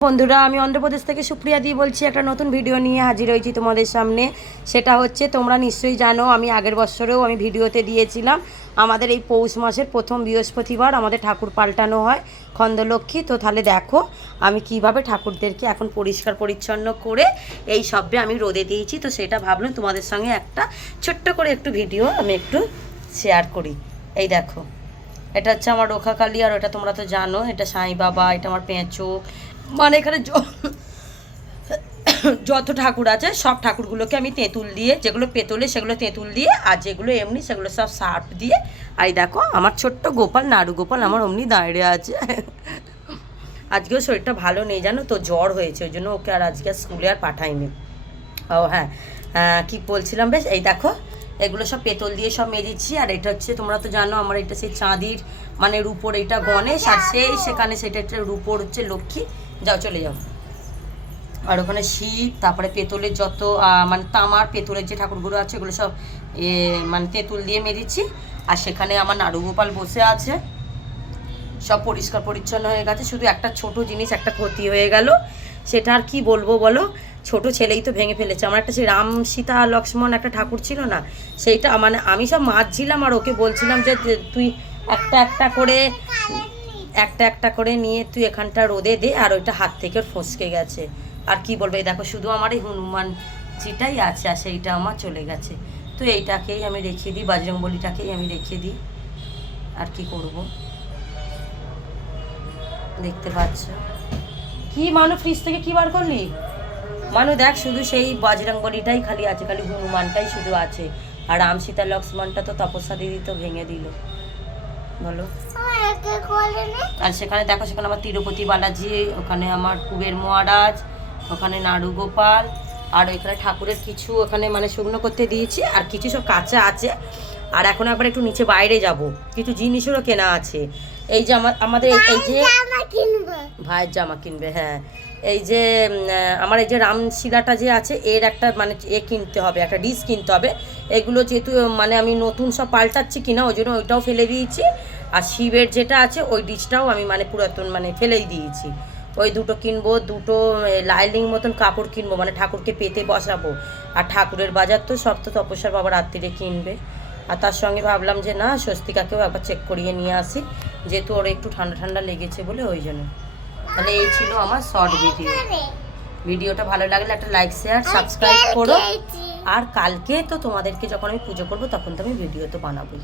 বন্ধুরা, আমি অন্ধ্রপ্রদেশ থেকে সুপ্রিয়া দি বলছি। একটা নতুন ভিডিও নিয়ে হাজির হয়েছি তোমাদের সামনে। সেটা হচ্ছে, তোমরা নিশ্চয়ই জানো আমি আগের বছরেও আমি ভিডিওতে দিয়েছিলাম, আমাদের এই পৌষ মাসের প্রথম বৃহস্পতিবার আমাদের ঠাকুর পাল্টানো হয় খন্দলক্ষ্মী। তো তাহলে দেখো আমি কিভাবে ঠাকুরদেরকে এখন পরিষ্কার পরিচ্ছন্ন করে এই সবে আমি রোদে দিয়েছি। তো সেটা ভাবলাম তোমাদের সঙ্গে একটা ছোট্ট করে একটু ভিডিও আমি একটু শেয়ার করি। এই দেখো, এটা হচ্ছে আমার রোখাকালী, আর এটা তোমরা তো জানো এটা সাই বাবা, এটা আমার পেঁচো। মানে এখানে যত ঠাকুর আছে সব ঠাকুরগুলোকে আমি তেঁতুল দিয়ে, যেগুলো পেতলে সেগুলো তেঁতুল দিয়ে, আর যেগুলো এমনি সেগুলো সব সার্ফ দিয়ে। আর দেখো আমার ছোট্ট গোপাল, নাড়ু গোপাল আমার অমনি দাঁড়িয়ে আছে। আজকেও শরীরটা ভালো নেই জানো তো, জ্বর হয়েছে, ওই জন্য ওকে আর আজকে স্কুলে আর পাঠাইনি। ও হ্যাঁ, কি বলছিলাম, বেশ এই দেখো এগুলো সব পেতল দিয়ে সব মেরেছি। আর এটা হচ্ছে তোমরা তো জানো আমার এটা সেই চাঁদির মানে রূপোর, এটা গণেশ, আর সেখানে সেটা একটা রূপোর হচ্ছে লক্ষ্মী। যাও চলে যাও। আর ওখানে শিব, তারপরে পেতলের যত মানে তামার পেতলের যে ঠাকুরগুলো আছে এগুলো সব মানে তেঁতুল দিয়ে মেরেছি। আর সেখানে আমার নাড়ু গোপাল বসে আছে, সব পরিষ্কার পরিচ্ছন্ন হয়ে গেছে। শুধু একটা ছোট জিনিস, একটা ক্ষতি হয়ে গেল, সেটা আর কি বলবো বলো, ছোট ছেলেই তো ভেঙে ফেলেছে। আমার একটা সেই রাম সীতা লক্ষ্মণ একটা ঠাকুর ছিল না, সেইটা মানে আমি সব মাজছিলাম আর ওকে বলছিলাম যে তুই একটা একটা করে নিয়ে তুই এখানটা রোদে দে, আর ওইটা হাত থেকে ফসকে গেছে। আর কি বলবো, এই দেখো শুধু আমার এই হনুমানজিটাই আছে, আর সেইটা আমার চলে গেছে। তো এইটাকেই আমি রেখে দিই, বজরংবলীটাকেই আমি রেখে দিই। আর কি করব, দেখতে পাচ্ছ কি মানু ফ্রিজ থেকে কি বার করলি মানু, দেখ শুধু সেই বজরংবলীটাই খালি আছে, খালি হনুমানটাই শুধু আছে। আর রাম সীতা লক্ষ্মণটা তো তপস্যা দিদি তো ভেঙে দিল বলো। আর সেখানে দেখো, সেখানে আমার তিরুপতি বালাজি, ওখানে আমার কুবের মহারাজ, ওখানে নাড়ু গোপাল, আর ওইখানে ঠাকুরের কিছু ওখানে মানে শুকনো করতে দিয়েছি, আর কিছু সব কাঁচা আছে। আর এখন একবার একটু নিচে বাইরে যাব, কিছু জিনিসেরও কেনা আছে। এই যে আমাদের এই যে ভাইয়ের জামা কিনবে, হ্যাঁ এই যে আমার এই যে রামশিলাটা যে আছে এর একটা মানে কিনতে হবে, একটা ডিশ কিনতে হবে। এগুলো যেহেতু মানে আমি নতুন সব পাল্টাচ্ছি কিনা, ওই জন্য ওইটাও ফেলে দিয়েছি। আর শিবের যেটা আছে ওই ডিশটাও আমি মানে পুরাতন মানে ফেলেই দিয়েছি। ওই দুটো কিনবো, দুটো লাইলিং মতন কাপড় কিনবো, মানে ঠাকুরকে পেতে বসাবো। আর ঠাকুরের বাজার তো সব তো তপস্যার বাবা রাত্রিরে কিনবে। আর তার সঙ্গে ভাবলাম যে না, স্বস্তিকাকেও একবার চেক করিয়ে নিয়ে আসি, যেহেতু ওর একটু ঠান্ডা ঠান্ডা লেগেছে বলে, ওই জন্য। তাহলে এই ছিল আমার শর্ট ভিডিওটা ভালো লাগলে একটা লাইক শেয়ার সাবস্ক্রাইব করো। আর কালকে তো তোমাদেরকে যখন আমি পুজো করবো তখন তো আমি ভিডিও তো বানাবোই।